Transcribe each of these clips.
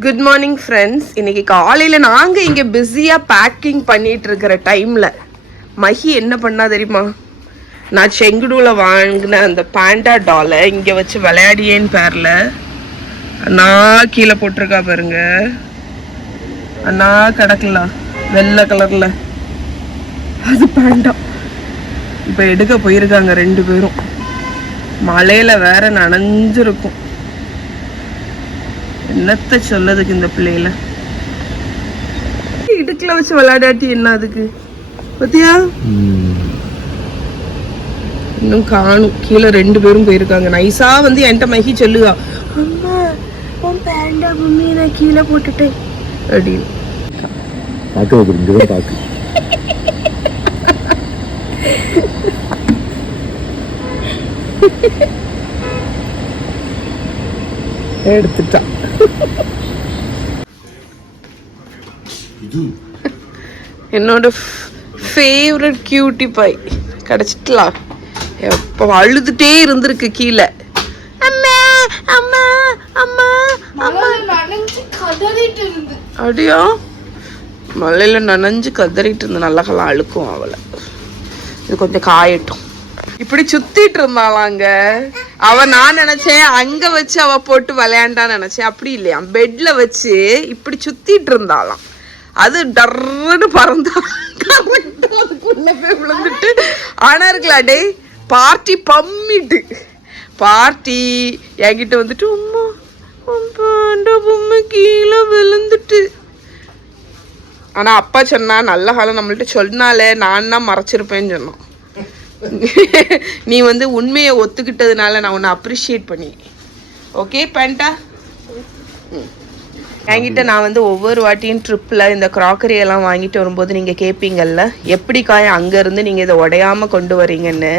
Good morning friends. இன்னைக்கு காலையில் நாங்கள் இங்கே பிஸியாக பேக்கிங் பண்ணிட்டு இருக்கிற டைமில் மஹி என்ன பண்ணா தெரியுமா? நான் செங்குடூவில் வாங்கின அந்த பேண்டா டாலை இங்கே வச்சு விளையாடியேன்னு பேரில் அண்ணா கீழே போட்டிருக்கா பாருங்க. அண்ணா கிடக்கலாம் வெள்ளை கலரில், அது பேண்டா. இப்போ எடுக்க போயிருக்காங்க 2 பேரும். மழையில் வேற நனைஞ்சிருக்கும். என்னத்த சொல்லதுக்கு இந்த பிள்ளையில இடுக்குல வச்சு விளையாடாட்டி என்ன அதுக்கு பத்தியா? இன்னும் காணும். கீழே 2 பேரும் போயிருக்காங்க. நைஸா வந்து என்கிட்ட மகி சொல்லுவா, அம்மா உன் பேண்டா மம்மி நான் கீழே போட்டுட்டேன் அப்படின்னு. எடுத்துட்டா. என்னோட ஃபேவரட் கியூட்டி பாய் கிடைச்சிட்டலாம். எப்போ அழுதுட்டே இருந்திருக்கு கீழே. அம்மா அம்மா அம்மா அம்மா அப்படியா? மழையில நனைஞ்சு கதறிட்டு இருந்த நல்ல கலாம் அழுக்கும் அவளை. இது கொஞ்சம் காயட்டும். இப்படி சுத்திட்டு இருந்தாளாங்க அவ. நான் நினைச்சேன் அங்க வச்சு அவ போட்டு விளையாண்டான்னு நினைச்சேன். அப்படி இல்லையா, பெட்ல வச்சு இப்படி சுத்திட்டு இருந்தாலாம். அது டர்ன்னு பறந்தா அதுக்குள்ள போய் விழுந்துட்டு. ஆனா இருக்கலாம் டே பார்ட்டி பம்மிட்டு பார்ட்டி என்கிட்ட வந்துட்டு உம்மா பாண்டா பொம்மை கீழே விழுந்துட்டு. ஆனா அப்பா சொன்னா நல்ல காலம் நம்மள்ட்ட சொன்னாலே நான் தான் மறைச்சிருப்பேன்னு சொன்னான். நீ வந்து உண்மையை ஒத்துக்கிட்டதுனால நான் உன்னை அப்ரிஷியேட் பண்ணி. ஓகே பேண்டா. என்கிட்ட நான் வந்து ஒவ்வொரு வாட்டியும் ட்ரிப்பில் இந்த க்ராக்கரி எல்லாம் வாங்கிட்டு வரும்போது நீங்கள் கேட்பீங்கள்ல எப்படி காய் அங்கேருந்து நீங்கள் இதை உடையாமல் கொண்டு வரீங்கன்னு.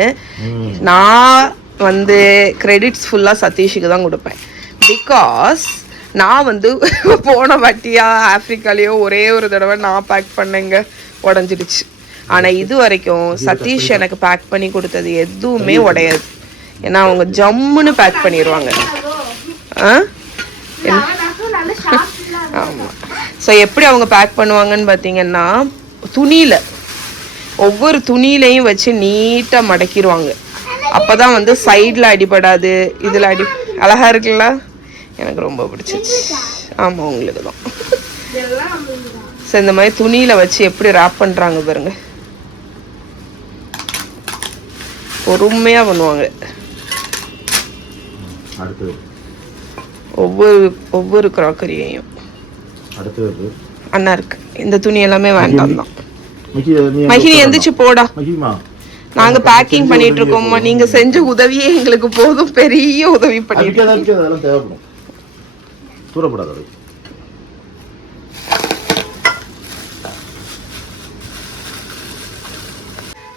நான் வந்து கிரெடிட்ஸ் ஃபுல்லாக சதீஷுக்கு தான் கொடுப்பேன். பிகாஸ் நான் வந்து போன வாட்டியா ஆஃப்ரிக்காலேயோ ஒரே ஒரு தடவை நான் பேக் பண்ணேங்க, உடஞ்சிடுச்சு. ஆனால் இது வரைக்கும் சதீஷ் எனக்கு பேக் பண்ணி கொடுத்தது எதுவுமே உடையாது. ஏன்னா அவங்க ஜம்முன்னு பேக் பண்ணிடுவாங்க. ஆமாம். ஸோ எப்படி அவங்க பேக் பண்ணுவாங்கன்னு பார்த்தீங்கன்னா, துணியில் ஒவ்வொரு துணியிலையும் வச்சு நீட்டாக மடக்கிடுவாங்க. அப்போ தான் வந்து சைடில் அடிபடாது. இதில் அழகாக இருக்குல்ல, எனக்கு ரொம்ப பிடிச்சிச்சு. ஆமாம் உங்களுக்கு தான். ஸோ இந்த மாதிரி துணியில் வச்சு எப்படி ரேப் பண்ணுறாங்க பாருங்க. பொறுமையா பண்ணுவாங்க. ஒவ்வொரு கிராக்கரியையும். அண்ணா இருக்கு. இந்த துணி எல்லாமே வேண்டாம் தான். மகிழி எந்திரிச்சு போடா. நாங்க பேக்கிங் பண்ணிட்டு இருக்கோம்மா. நீங்க செஞ்ச உதவியே எங்களுக்கு போதும். பெரிய உதவி பண்ணிட்டு.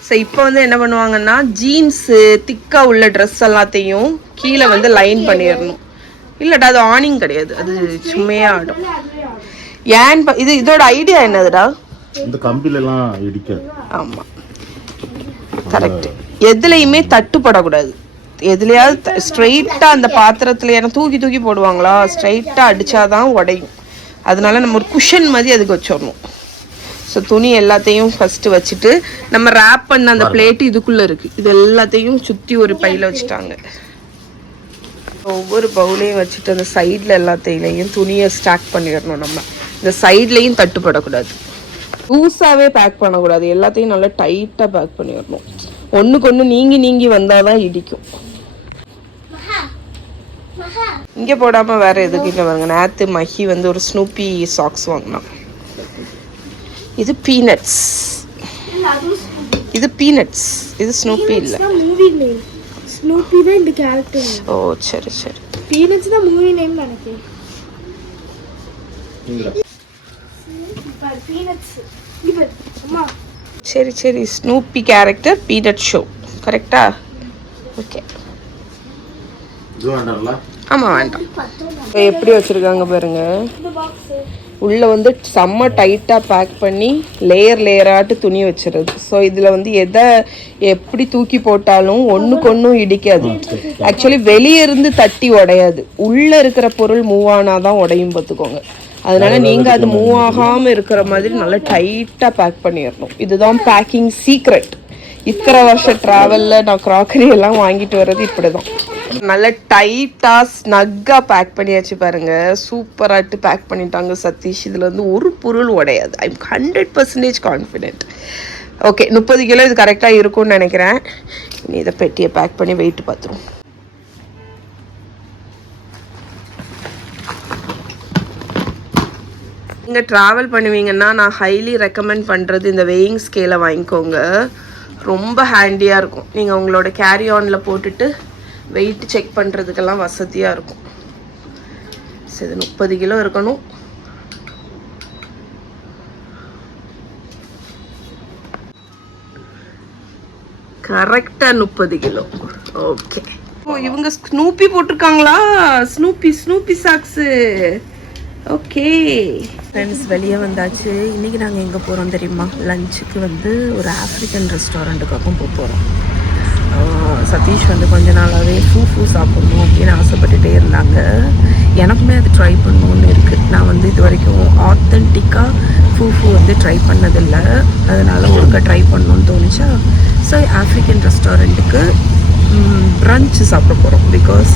ஸோ இப்போ வந்து என்ன பண்ணுவாங்கன்னா, ஜீன்ஸு திக்காக உள்ள ட்ரெஸ் எல்லாத்தையும் கீழே வந்து லைன் பண்ணிடணும். இல்லைடா அது ஆனிங் கிடையாது, அது சும்மையாக ஆடும். ஏன் இதோட ஐடியா என்னதுடா? இந்த கம்பிலெல்லாம் இடிக்காது. ஆமாம் கரெக்ட். எதுலையுமே தட்டுப்படக்கூடாது. எதுலையாவது ஸ்ட்ரெயிட்டாக அந்த பாத்திரத்தில் ஏன்னா தூக்கி தூக்கி போடுவாங்களா, ஸ்ட்ரெயிட்டாக அடித்தாதான் உடையும். அதனால நம்ம ஒரு குஷன் மாதிரி அதுக்கு வச்சிடணும். ஸோ துணி எல்லாத்தையும் ஃபஸ்ட்டு வச்சுட்டு நம்ம ரேப் பண்ண அந்த பிளேட்டு இதுக்குள்ளே இருக்குது. இது எல்லாத்தையும் சுற்றி ஒரு பையில் வச்சுட்டாங்க. ஒவ்வொரு பவுலையும் வச்சுட்டு அந்த சைடில் எல்லாத்தையும் துணியை ஸ்டாக் பண்ணிடணும். நம்ம இந்த சைட்லேயும் தட்டுப்படக்கூடாது. லூஸாகவே பேக் பண்ணக்கூடாது. எல்லாத்தையும் நல்லா டைட்டாக பேக் பண்ணிடணும். ஒன்றுக்கு ஒன்று நீங்கி வந்தால் தான் இடிக்கும். இங்கே போடாமல் வேறு எதுக்கு இங்கே பாருங்க. நேற்று மஹி வந்து ஒரு ஸ்னூப்பி சாக்ஸ் வாங்கினான். இது பீனட்ஸ். இது பீனட்ஸ். இது ஸ்னூப்பி இல்ல. மூவி நேம் ஸ்னூப்பி தான் இந்த கேரக்டர். ஓ சரி சரி. பீனட்ஸ் தான் மூவி நேம் நினைக்கிறேன். பீனட்ஸ் இது அம்மா. சரி சரி. ஸ்னூப்பி கேரக்டர் பீனட் ஷோ கரெக்ட்டா? ஓகே. இது வேண்டாம்ல. ஆமாம் வேண்டாம். எப்படி வச்சுருக்காங்க பாருங்க. உள்ளே வந்து செம்ம டைட்டாக பேக் பண்ணி லேயராட்டு துணி வச்சுருது. ஸோ இதில் வந்து எதை எப்படி தூக்கி போட்டாலும் ஒன்றுக்கு ஒன்றும் இடிக்காது. ஆக்சுவலி வெளியே இருந்து தட்டி உடையாது, உள்ளே இருக்கிற பொருள் மூவ் ஆனால் தான் உடையும் பார்த்துக்கோங்க. அதனால நீங்கள் அது மூவ் ஆகாமல் இருக்கிற மாதிரி நல்லா டைட்டாக பேக் பண்ணிடணும். இதுதான் பேக்கிங் சீக்ரெட். இத்தனை வருஷம் ட்ராவலில் நான் க்ராக்கரி எல்லாம் வாங்கிட்டு வர்றது இப்படி தான். நல்ல டைட்டாக ஸ்னக்காக பேக் பண்ணியாச்சு பாருங்க. சூப்பராகிட்டு பேக் பண்ணிட்டாங்க சதீஷ். இதில் வந்து ஒரு பொருள் உடையாது. I'm 100% confident. ஓகே, 30 கிலோ இது கரெக்டாக இருக்கும்னு நினைக்கிறேன். இனி இதை பெட்டியை பேக் பண்ணி வெயிட் பார்த்துருவோம். நீங்கள் ட்ராவல் பண்ணுவீங்கன்னா நான் ஹைலி ரெக்கமெண்ட் பண்ணுறது இந்த வெயிங் ஸ்கேலை வாங்கிக்கோங்க. ரொம்ப ஹேண்டியாக இருக்கும். நீங்கள் உங்களோட கேரி ஆனில் போட்டுட்டு வெயிட் செக் பண்ணுறதுக்கெல்லாம் வசதியாக இருக்கும். சரி, 30 கிலோ இருக்கணும். கரெக்டாக 30 கிலோ. ஓகே. ஓ, இவங்க ஸ்னூப்பி போட்டிருக்காங்களா? ஸ்னூப்பி சாக்ஸு. ஓகே ஃப்ரெண்ட்ஸ், வெளியே வந்தாச்சு. இன்றைக்கி நாங்கள் எங்கே போகிறோம் தெரியுமா? லஞ்சுக்கு வந்து ஒரு ஆஃப்ரிக்கன் ரெஸ்டாரண்ட்டுக்காகவும் போகிறோம். சதீஷ் வந்து கொஞ்ச நாளாகவே ஃபூ சாப்பிட்ணும் அப்படின்னு ஆசைப்பட்டுட்டே இருந்தாங்க. எனக்குமே அது ட்ரை பண்ணணுன்னு இருக்குது. நான் வந்து இது வரைக்கும் ஆத்தென்டிக்காக ஃபூ வந்து ட்ரை பண்ணதில்லை. அதனால் ஒருக்கா ட்ரை பண்ணணுன்னு தோணுச்சா. ஸோ ஆஃப்ரிக்கன் ரெஸ்டாரண்ட்டுக்கு ப்ரன்ச் சாப்பிட போகிறோம். பிகாஸ்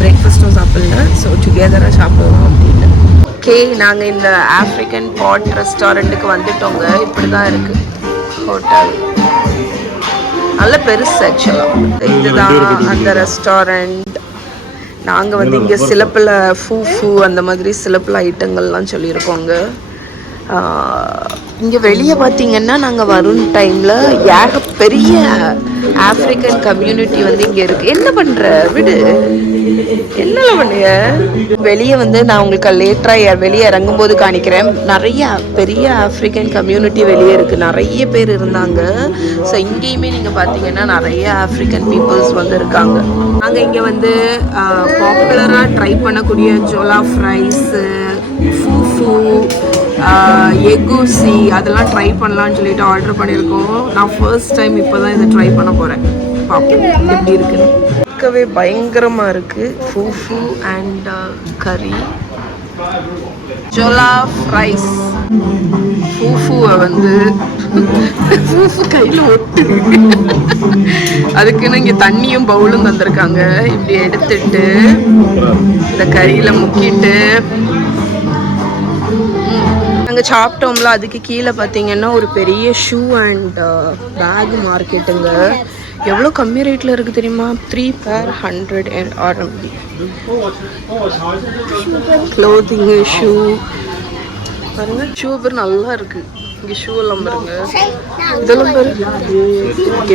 பிரேக்ஃபாஸ்ட்டும் சாப்பிடல. ஸோ டுகெதராக சாப்பிடுவோம் அப்படின்னு. ஓகே, நாங்கள் இந்த ஆஃப்ரிக்கன் பாட் ரெஸ்டாரண்ட்டுக்கு வந்துட்டோங்க. இப்படி தான் இருக்குது ஹோட்டல். நல்ல பெருசு ஆக்சுவலாக. இதுதான் அந்த ரெஸ்டாரண்ட். நாங்கள் வந்து இங்கே சிலப்பில் ஃபூ அந்த மாதிரி சிலப்பில் ஐட்டங்கள்லாம் சொல்லியிருக்கோங்க. இங்கே வெளியே பார்த்தீங்கன்னா நாங்கள் வரும் டைமில் பெரிய ஆஃப்ரிக்கன் கம்யூனிட்டி வந்து இங்கே இருக்குது. என்ன பண்ணுற விடு, என்னெல்லாம் பண்ணுங்க. வெளியே வந்து நான் உங்களுக்கு லேட்டராக வெளியே இறங்கும்போது காணிக்கிறேன். நிறைய பெரிய ஆஃப்ரிக்கன் கம்யூனிட்டி வெளியே இருக்குது. நிறைய பேர் இருந்தாங்க. ஸோ இங்கேயுமே நீங்கள் பார்த்தீங்கன்னா நிறைய ஆஃப்ரிக்கன் பீப்புள்ஸ் வந்து இருக்காங்க. நாங்கள் இங்கே வந்து பாப்புலராக ட்ரை பண்ணக்கூடிய ஜோலாஃப் ரைஸு, ஃபூ, எகுசி அதெல்லாம் ட்ரை பண்ணலான்னு சொல்லிட்டு ஆர்டர் பண்ணியிருக்கோம். நான் ஃபர்ஸ்ட் டைம் இப்போ தான் இதை ட்ரை பண்ண போகிறேன். பார்ப்போம் எப்படி இருக்குன்னு. பார்க்கவே பயங்கரமாக இருக்குது. ஃபூ அண்ட் கறி, ஜோலாஃப் ரைஸ். ஃபூவை வந்து ஃபூ கையில் ஒட்டு. அதுக்குன்னு இங்கே தண்ணியும் பவுலும் தந்திருக்காங்க. இப்படி எடுத்துட்டு இந்த கறியில் முக்கிட்டு நாங்கள் சாப்பிட்டோம்ல. அதுக்கு கீழே பார்த்தீங்கன்னா ஒரு பெரிய ஷூ அண்ட் பேக் மார்க்கெட்டுங்க. எவ்வளோ கம்மி ரேட்டில் இருக்குது தெரியுமா? 3 pair 100 RMB. க்ளோத்திங்கு, ஷூ பாருங்க. ஷூ பேர் நல்லா இருக்குது. இங்கே ஷூ எல்லாம் பாருங்க. இதெல்லாம் பாருங்க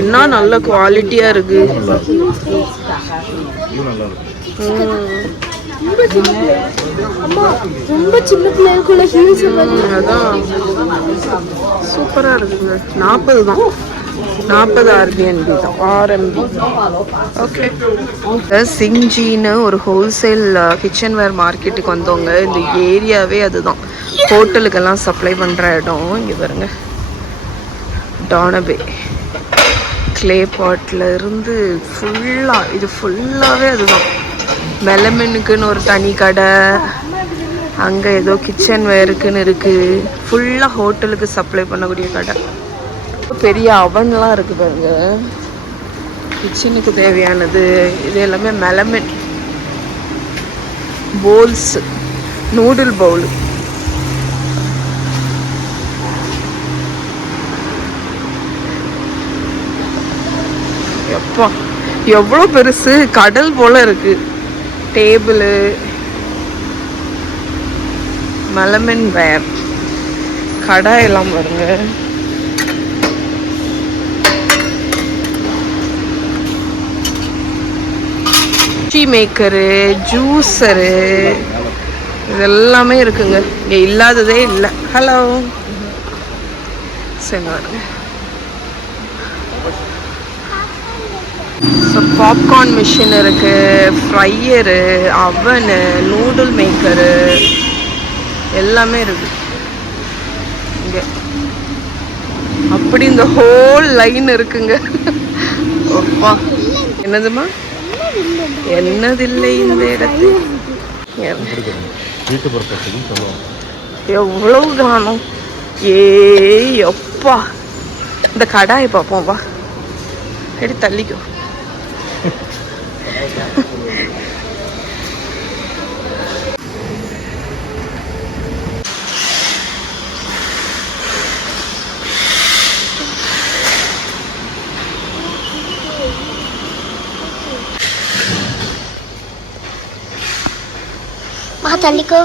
என்ன நல்ல குவாலிட்டியாக இருக்குது. ரொம்ப சின்ன பிள்ளைக்குள்ள ஹீல்ஸ் அதான் சூப்பராக இருக்குங்க. 40 தான், 40 RMB. ஓகே, சிங்ஜின்னு ஒரு ஹோல்சேல் கிச்சன் வேர் மார்க்கெட்டுக்கு வந்தவங்க. இந்த ஏரியாவே அதுதான் ஹோட்டலுக்கெல்லாம் சப்ளை பண்ணுற இடம். இங்கே பாருங்க, டானபே கிளே பாட்டில் இருந்து ஃபுல்லாக இது ஃபுல்லாகவே அதுதான். மெலமெனுக்குன்னு ஒரு தனி கடை, அங்கே ஏதோ கிச்சன் வேருக்குன்னு இருக்குது. ஃபுல்லாக ஹோட்டலுக்கு சப்ளை பண்ணக்கூடிய கடை. பெரிய அவன்லாம் இருக்குது பாருங்க, கிச்சனுக்கு தேவையானது. இது எல்லாமே மெலமென் போல்ஸ், நூடுல் பவுல். எப்பா எவ்வளோ பெருசு, கடல் போல இருக்கு. டேபிளு, மெலமென் வேர் கடை எல்லாம் பாருங்க. டீ மேக்கரு, ஜூஸரு, இதெல்லாமே இருக்குங்க. இங்கே இல்லாததே இல்லை. ஹலோ, சரி பாருங்க. ஸோ பாப்கார்ன் மிஷின் இருக்குது, ஃப்ரையரு, அவனு, நூடுல் மேக்கரு எல்லாமே இருக்குது இங்கே. அப்படி இந்த ஹோல் லைன் இருக்குங்க. அப்பா என்னதுமா? என்னதில்லை இந்த இடத்தில் எவ்வளவு காணும். ஏய் அப்பா, இந்த கடாயை பார்ப்போம் வா, எடுத்து தள்ளிக்கோ. தள்ளிக்கோ.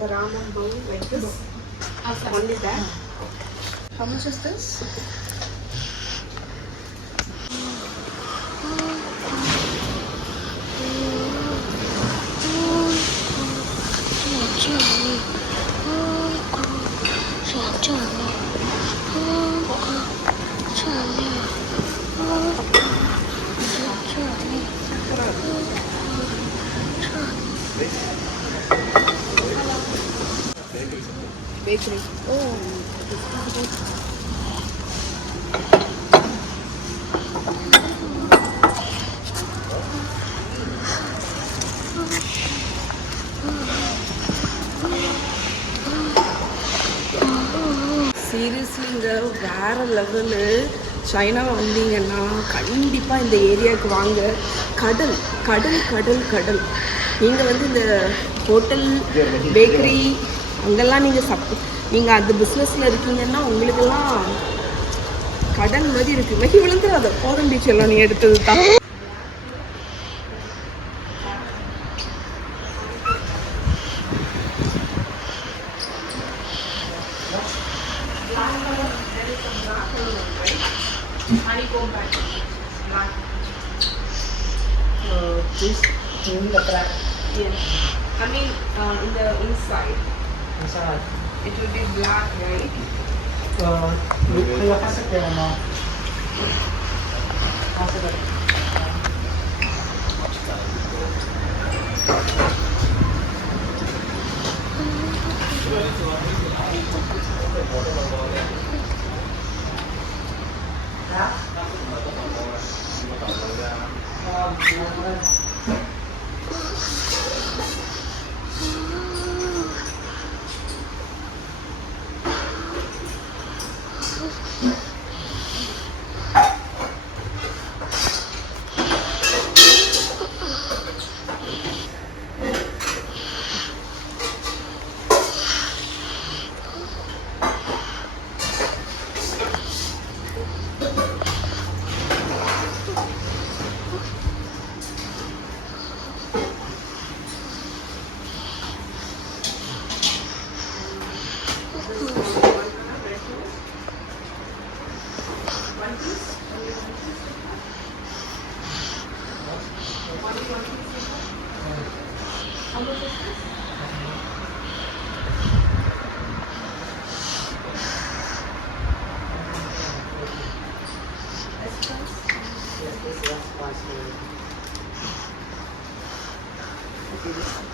The ramen bowl like this. Only that. How much is this? Bakery. Oh. Seriously இங்கே வேறு லெவலு. சைனா வந்தீங்கன்னா கண்டிப்பாக இந்த ஏரியாவுக்கு வாங்க. கடல் கடல் கடல் கடல். நீங்கள் வந்து இந்த ஹோட்டல் பேக்கரி அங்கெல்லாம் நீங்கள் அந்த பிஸ்னஸில் இருக்கீங்கன்னா உங்களுக்கெல்லாம் கடல் மாதிரி இருக்குது. மெகி விழுந்துடாத, கோதம் பீச் எல்லாம் நீ எடுத்தது தான். This in the black. Yes. I mean, in the inside. Inside. It will be black, right? Kaya kasi kaya ano? Kasi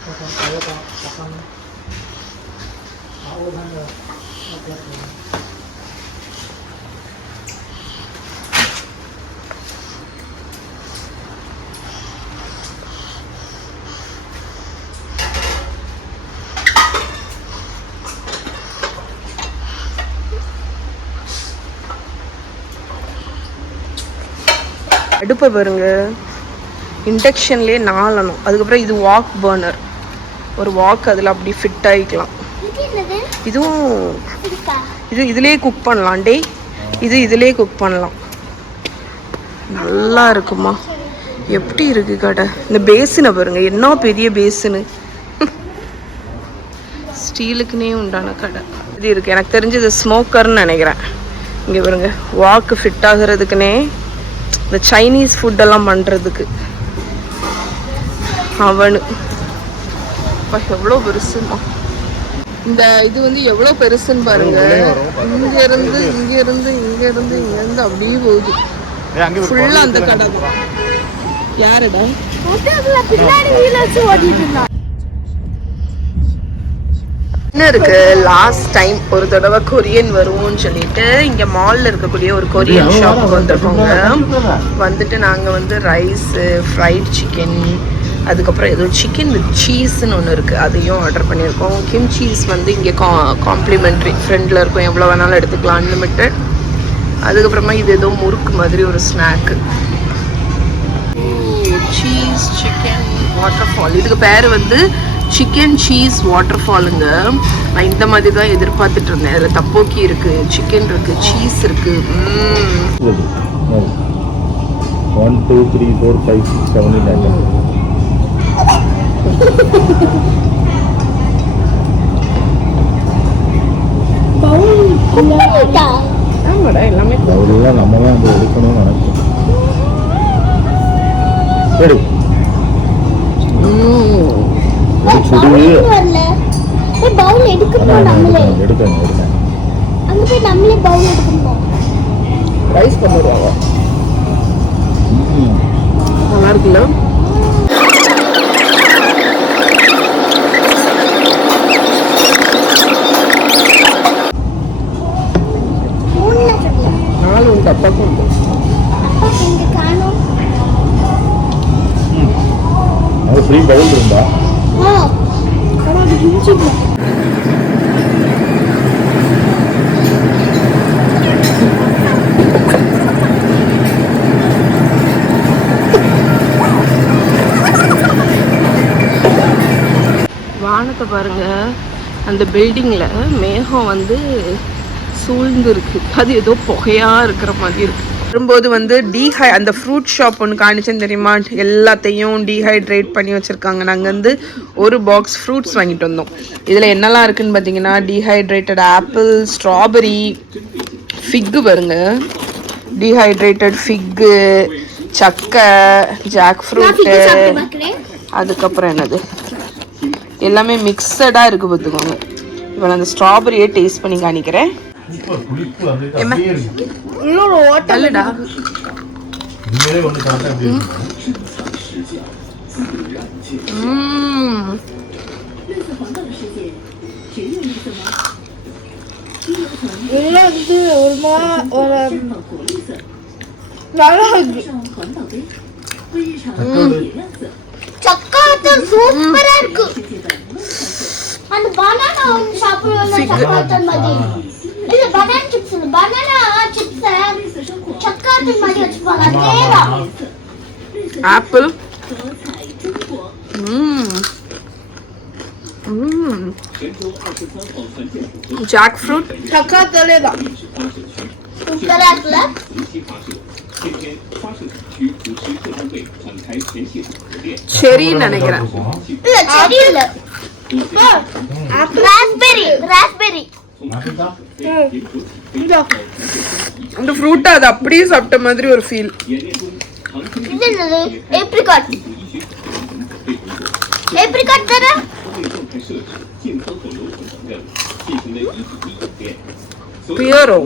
还有个早上我看着那边。அடுப்பை பாருங்க, இண்டக்ஷன்லேயே நாளணும். அதுக்கப்புறம் இது வாக் பர்னர், ஒரு வாக் அதில் அப்படி ஃபிட் ஆகிக்கலாம். இதுவும் இதுலேயே குக் பண்ணலாம். இதுலேயே குக் பண்ணலாம். நல்லா இருக்குமா? எப்படி இருக்கு கடை? இந்த பேசினை பாருங்க, என்ன பெரிய பேசினு. ஸ்டீலுக்குனே உண்டான கடை இது இருக்கு. எனக்கு தெரிஞ்சது ஸ்மோக்கர்னு நினைக்கிறேன். இங்கே பாருங்க, வாக்கு ஃபிட் ஆகுறதுக்குனே இந்த சைனீஸ் ஃபுட்டெல்லாம் பண்ணுறதுக்கு அவனு எவ்வளோ பெருசுமா. இந்த இது வந்து எவ்வளோ பெருசுன்னு பாருங்க. இங்கேருந்து அப்படியே போகுது. ஃபுல்லாக அந்த கடை தான். யாருடா என்ன இருக்கு? லாஸ்ட் டைம் ஒரு தடவை கொரியன் வருவோம்னு சொல்லிட்டு இங்க மால்ல இருக்கக்கூடிய ஒரு கொரியன் ஷாப்புக்கு வந்திருக்கோங்க. வந்துட்டு நாங்க வந்து ரைஸ், ஃப்ரைட் சிக்கன், அதுக்கப்புறம் ஏதோ சிக்கன் வித் சீஸ்ன்னு ஒன்று இருக்குது, அதையும் ஆர்டர் பண்ணியிருக்கோம். கிம் சீஸ் வந்து இங்கே காம்ப்ளிமெண்ட்ரி ஃப்ரெண்டில் இருக்கும், எவ்வளோ வேணாலும் எடுத்துக்கலாம், அன்லிமிட்டட். அதுக்கப்புறமா இது ஏதோ முறுக்கு மாதிரி ஒரு snack. Cheese chicken waterfall, இதுக்கு பேர் வந்து சிக்கன் சீஸ் வாட்டர் ஃபாலுங்க. நான் இந்த மாதிரி தான் எதிர்பார்த்துட்டு இருந்தேன். அதில் தப்போக்கி இருக்குது, சிக்கன் இருக்குது, சீஸ் இருக்குது. 1 2 3 4 5 6 7 8 ஆமாடா, எல்லாமே அதெல்லாம் நம்ம தான் வந்து எடுக்கணும்னு நினைச்சோம். சரி ரைஸ் பண்ணிடுவாங்க. நல்லா இருக்குல்ல? நாலு உண்டு, அப்பாக்கும் உண்டு. அது ஃப்ரீ பவுல் இருந்தா வானத்தை பாருங்க, அந்த பில்டிங்ல மேகம் வந்து சூழ்ந்து இருக்கு. அது ஏதோ புகையா இருக்கிற மாதிரி இருக்கு. வரும்போது வந்து அந்த ஃப்ரூட் ஷாப் ஒன்று காணிச்சேன்னு தெரியுமா? எல்லாத்தையும் டீஹைட்ரேட் பண்ணி வச்சுருக்காங்க. நாங்கள் வந்து ஒரு பாக்ஸ் ஃப்ரூட்ஸ் வாங்கிட்டு வந்தோம். இதில் என்னெல்லாம் இருக்குதுன்னு பார்த்தீங்கன்னா, டீஹைட்ரேட்டட் ஆப்பிள், ஸ்ட்ராபெரி, ஃபிக்கு பாருங்க, டீஹைட்ரேட்டட் ஃபிக்கு, சக்கை, ஜாக் ஃப்ரூட்டு, அதுக்கப்புறம் என்னது எல்லாமே மிக்சடாக இருக்குது பார்த்துக்கோங்க. இப்போ நான் அந்த ஸ்ட்ராபெரியை டேஸ்ட் பண்ணி காணிக்கிறேன். சூப்பரா இருக்கு. அந்த பனானா ஒன்னு சாப்பிடுவோம், சக்காத்தன் மாதிரி. இல்ல பனானா சிப்ஸ், பனானா சிப்ஸ் சக்காத்தன் மாதிரி வச்சுப்பாங்க. அதேதான். ஆப்பிள், ஜாக் ஃப்ரூட், சக்காத்தலே தான். சூப்பரா இருக்குல்ல? செரி நினைக்கிறேன். இல்ல செரி இல்ல, ராஸ்பெரி. அந்த ஃப்ரூட் அது அப்படியே சாப்பிட்ட மாதிரி ஒரு ஃபீல். இது என்னது? ஏப்ரிகாட் தர. பியரோ.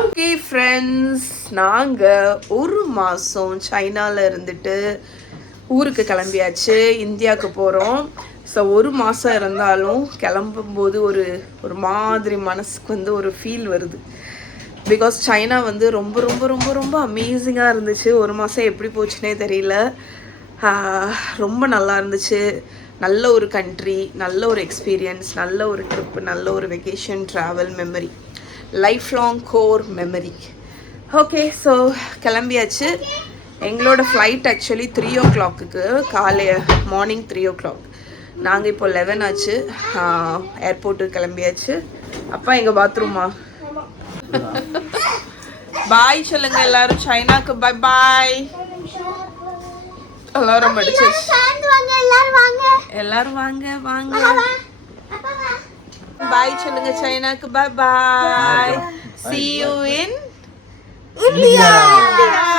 ஓகே ஃப்ரெண்ட்ஸ், நாங்கள் ஒரு மாதம் சைனாவில் இருந்துட்டு ஊருக்கு கிளம்பியாச்சு, இந்தியாவுக்கு போகிறோம். ஸோ ஒரு மாதம் இருந்தாலும் கிளம்பும்போது ஒரு மாதிரி மனசுக்கு வந்து ஒரு ஃபீல் வருது. பிகாஸ் சைனா வந்து ரொம்ப ரொம்ப ரொம்ப ரொம்ப அமேசிங்காக இருந்துச்சு. ஒரு மாதம் எப்படி போச்சுன்னே தெரியல. ரொம்ப நல்லா இருந்துச்சு. நல்ல ஒரு கண்ட்ரி, நல்ல ஒரு எக்ஸ்பீரியன்ஸ், நல்ல ஒரு ட்ரிப், நல்ல ஒரு vacation, travel memory, life long core memory. Okay, so கிளம்பியாச்சு. எங்களோட flight actually 3 o'clock morning 3 o'clock. நாங்கள் இப்போ 11 ஆச்சு. ஏர்போர்ட்டுக்கு கிளம்பியாச்சு. அப்பா எங்கள் பாத்ரூமா? பாய் சொல்லுங்க எல்லாரும். சைனாக்கு பாய் பாய். எல்லாரும் படிச்சிருச்சு. எல்லாரும் வாங்க வாங்க. பாய் சொல்லுங்க சைனாக்கு. பாய் பாய். See you in India.